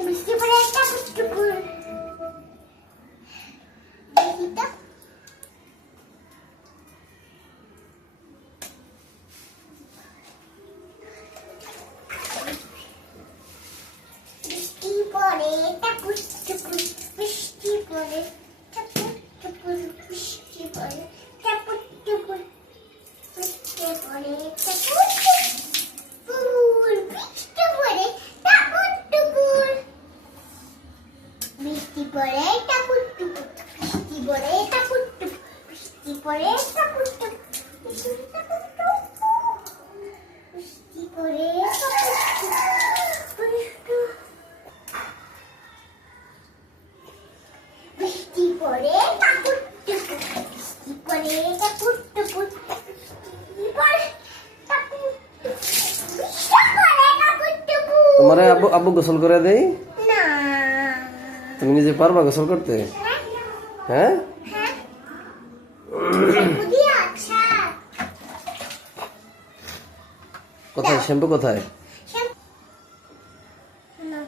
বৃষ্টি পড়ে টাপুর টুপুর দেখি তো বৃষ্টি পড়ে টাপুর টুপুর বৃষ্টি পড়ে টাপুর টুপুর বৃষ্টি পড়ে টাপুর টুপুর বৃষ্টি পড়ে টাপুর টুপুর বৃষ্টি পড়ে টাপুর টুপুর বৃষ্টি পড়ে টাপুর টুপুর বৃষ্টি পড়ে টাপুর টুপুর বৃষ্টি পড়ে টাপুর টুপুর বৃষ্টি পড়ে বৃষ্টি পড়ে টাপুর টুপুর বৃষ্টি পড়ে টাপুর টুপুর বৃষ্টি পড়ে টাপুর টুপুর তোমারে আব্বু আব্বু গোসল করে দেই? না তুমি নিজে পারবা গোসল করতে? হ্যাঁ হ্যাঁ বুদ্ধি আচ্ছা কোথায় শ্যাম্পু কোথায়? না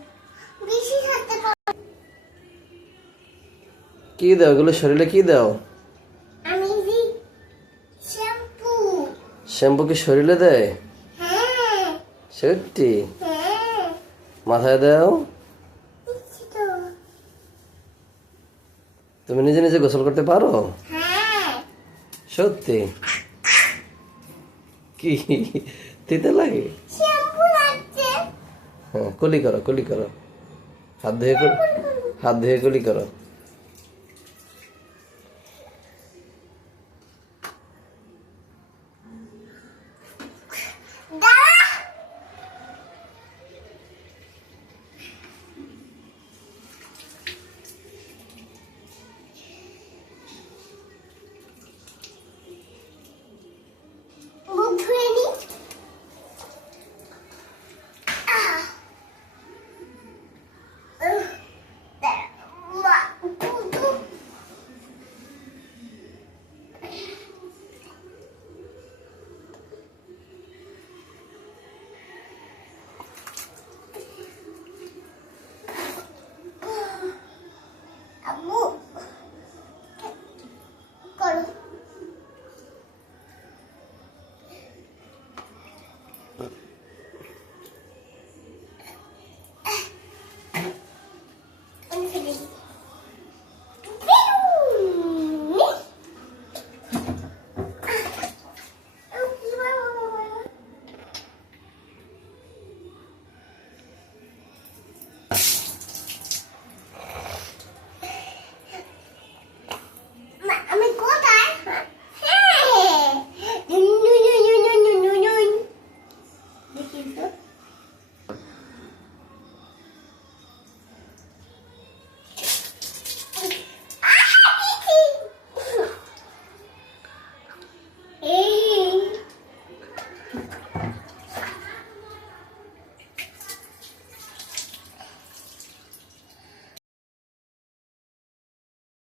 বেশি খেতে কি দাও এগুলো শরীরে কি দাও? আমি দি শ্যাম্পু শ্যাম্পু কি শরীরে দেয়? হ্যাঁ সত্যি? হ্যাঁ মাথায় দাও? দিচ্ছি তো তুমি নিজে নিজে গোসল করতে পারো? হ্যাঁ সত্যি? কি তিতে লাগে? শ্যাম্পু লাগছে হ্যাঁ কুলি করো কুলি করো হাত ধুয়ে হাত ধুয়ে কুলি করো। দাঁড়া মুখ ধুয়ে নি আম্মু করো আমি ফেলে দিই